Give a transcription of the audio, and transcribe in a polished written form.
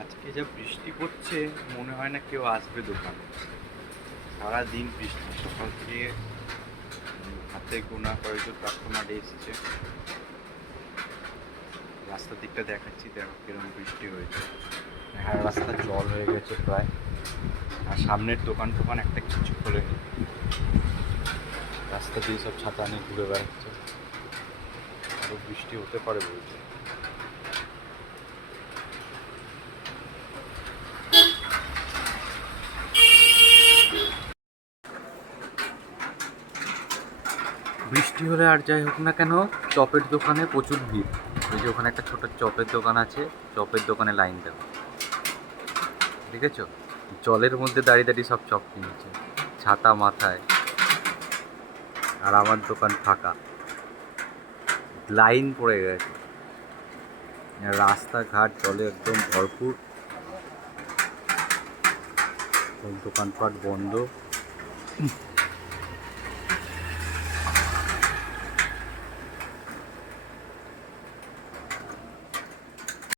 আজকে যা বৃষ্টি পড়ছে মনে হয় না কেউ আসবে দোকানে। সারাদিন বৃষ্টি, সকাল থেকে হাতে গোনা কয়েকজন কাস্টমার এসছে। রাস্তার দিকটা দেখাচ্ছি, দেখো কিরকম বৃষ্টি হয়েছে। হ্যাঁ, রাস্তা জল হয়ে গেছে প্রায়। আর সামনের দোকান টোকান একটা কিছু খোলেনি, রাস্তা দিয়ে সব ছাতা নিয়ে ঘুরে বেড়াচ্ছে। আরও বৃষ্টি হতে পারে বলছে। বৃষ্টি হলে আর যাই হোক না কেন, চপের দোকানে প্রচুর ভিড়। ওই যে ওখানে একটা ছোট চপের দোকান আছে, চপের দোকানে লাইন দেওয়া, দেখেছো? জলের মধ্যে দাঁড়িয়ে দাঁড়িয়ে সব চপ কিনছে, ছাতা মাথায়। আর আমার দোকান ফাঁকা, লাইন পড়ে গেছে। রাস্তাঘাট জলে একদম ভরপুর, দোকানপাট বন্ধ।